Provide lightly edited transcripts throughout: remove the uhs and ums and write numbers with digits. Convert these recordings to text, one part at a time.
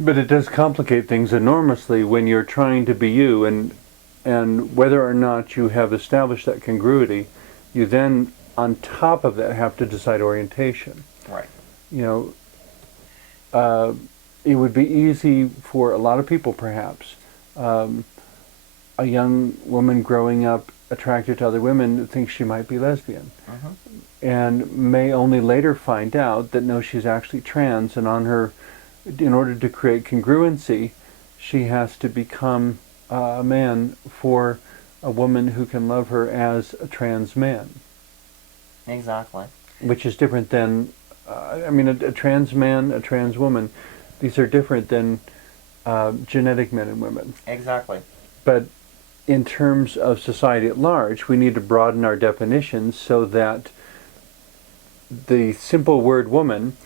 But it does complicate things enormously when you're trying to be you, and whether or not you have established that congruity, you then, on top of that, have to decide orientation. Right. You know, it would be easy for a lot of people, perhaps, um, a young woman growing up attracted to other women thinks she might be lesbian, Mm-hmm. and may only later find out that no, she's actually trans, and in order to create congruency, she has to become a man for a woman who can love her as a trans man, Exactly. which is different than, a trans man, a trans woman. These are different than genetic men and women. Exactly. But in terms of society at large, we need to broaden our definitions so that the simple word woman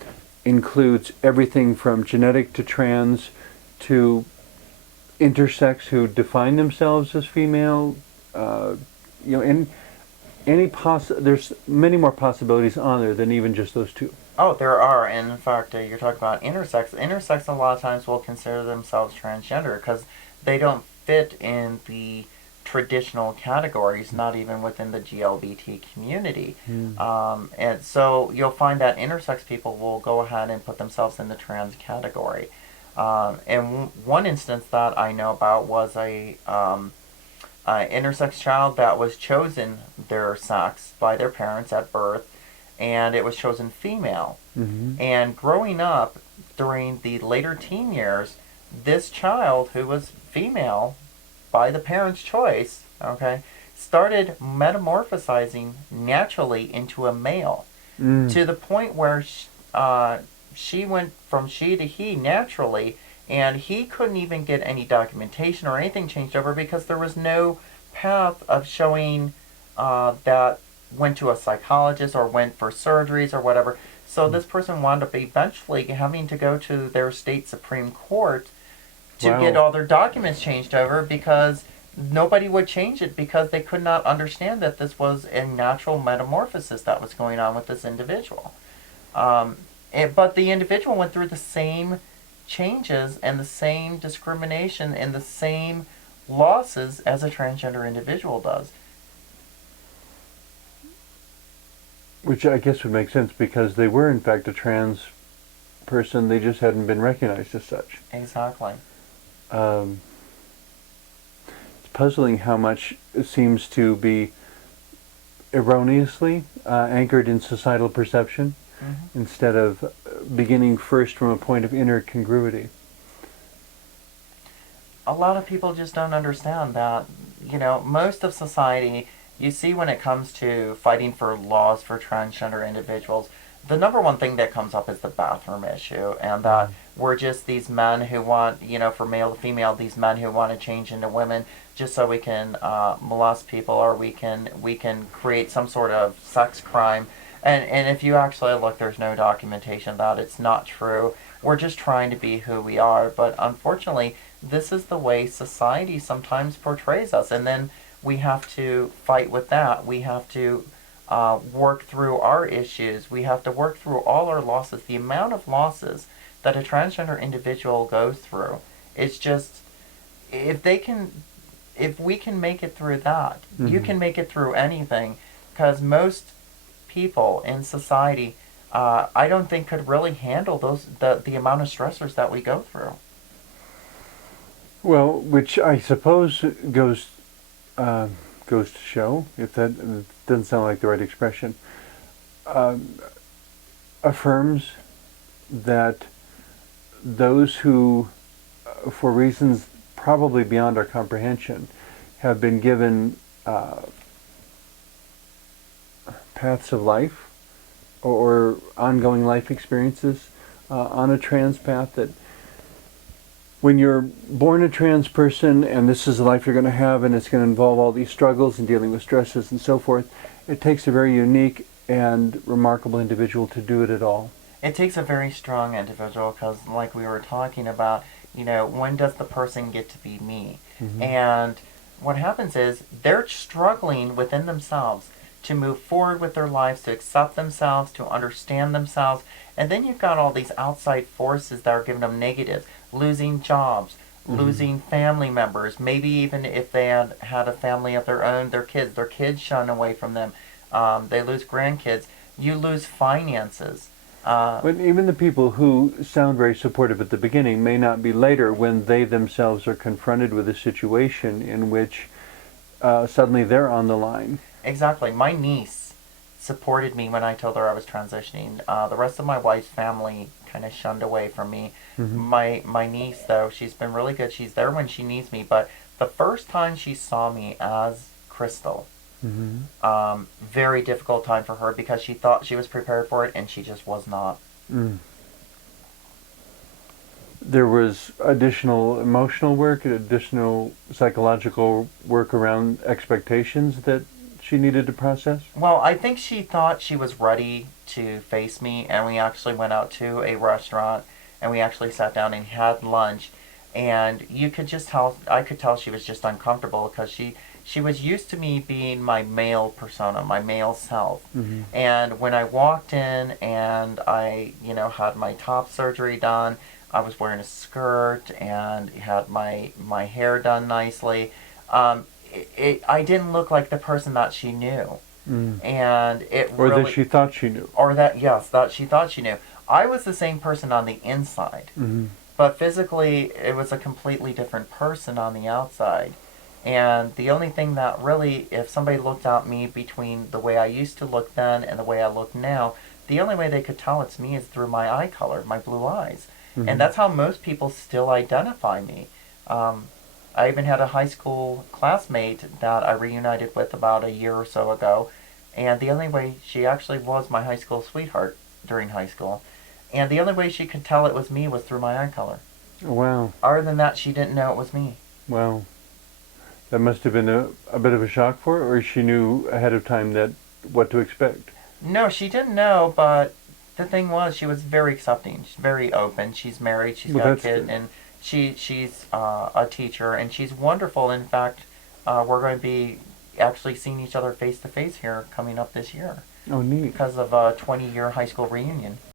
includes everything from genetic to trans to intersex who define themselves as female. Uh, and there's many more possibilities on there than even just those two. Oh, there are, and in fact, you're talking about intersex. Intersex a lot of times will consider themselves transgender because they don't fit in the traditional categories, not even within the GLBT community. Mm. And so you'll find that intersex people will go ahead and put themselves in the trans category. And one instance that I know about was a intersex child that was chosen their sex by their parents at birth, and it was chosen female. Mm-hmm. And growing up during the later teen years, this child who was female by the parents' choice, okay, started metamorphosizing naturally into a male to the point where she went from she to he naturally, and he couldn't even get any documentation or anything changed over because there was no path of showing that went to a psychologist or went for surgeries or whatever. So this person wound up eventually having to go to their state Supreme Court to get all their documents changed over because nobody would change it because they could not understand that this was a natural metamorphosis that was going on with this individual. But the individual went through the same changes and the same discrimination and the same losses as a transgender individual does. Which I guess would make sense because they were in fact a trans person, they just hadn't been recognized as such. Exactly. It's puzzling how much it seems to be erroneously anchored in societal perception instead of beginning first from a point of inner congruity. A lot of people just don't understand that, most of society, you see when it comes to fighting for laws for transgender individuals, the number one thing that comes up is the bathroom issue, and that we're just these men who want, for male to female, these men who want to change into women just so we can molest people or we can create some sort of sex crime. And if you actually look, there's no documentation that it's not true. We're just trying to be who we are, but unfortunately, this is the way society sometimes portrays us, and then we have to fight with that. We have to work through our issues. We have to work through all our losses. The amount of losses that a transgender individual goes through, it's just, if we can make it through that, you can make it through anything, because most people in society, I don't think could really handle the amount of stressors that we go through. Well, which I suppose goes to show, if that doesn't sound like the right expression, affirms that those who, for reasons probably beyond our comprehension, have been given paths of life or ongoing life experiences on a trans path, that when you're born a trans person and this is the life you're going to have and it's going to involve all these struggles and dealing with stresses and so forth, it takes a very unique and remarkable individual to do it at all. It takes a very strong individual because, like we were talking about, when does the person get to be me? And what happens is they're struggling within themselves to move forward with their lives, to accept themselves, to understand themselves. And then you've got all these outside forces that are giving them negatives. losing jobs, losing family members, maybe even if they had a family of their own, their kids shun away from them, they lose grandkids, you lose finances. But even the people who sound very supportive at the beginning may not be later when they themselves are confronted with a situation in which suddenly they're on the line. Exactly. My niece supported me when I told her I was transitioning. The rest of my wife's family kind of shunned away from me. Mm-hmm. My niece, though, she's been really good. She's there when she needs me. But the first time she saw me as Crystal, very difficult time for her because she thought she was prepared for it and she just was not. Mm. There was additional emotional work, additional psychological work around expectations that she needed to process? Well, I think she thought she was ready to face me, and we actually went out to a restaurant and we actually sat down and had lunch. And you could just tell, I could tell she was just uncomfortable because she was used to me being my male persona, my male self. Mm-hmm. And when I walked in and I, had my top surgery done, I was wearing a skirt and had my hair done nicely. I didn't look like the person that she knew. Mm. And it Or really, that she thought she knew. or that, yes, that she thought she knew. I was the same person on the inside, Mm-hmm. but physically it was a completely different person on the outside. And the only thing that really, if somebody looked at me between the way I used to look then and the way I look now, the only way they could tell it's me is through my eye color, my blue eyes. Mm-hmm. And that's how most people still identify me. I even had a high school classmate that I reunited with about a year or so ago, and the only way she actually was my high school sweetheart during high school, and the only way she could tell it was me was through my eye color. Wow. Other than that, she didn't know it was me. Wow. That must have been a bit of a shock for her, or she knew ahead of time that what to expect? No, she didn't know, but the thing was, she was very accepting. She's very open. She's married. She's got a kid, and she's a teacher, and she's wonderful. In fact, we're going to be actually seeing each other face to face here coming up this year Oh, neat. because of a 20-year high school reunion.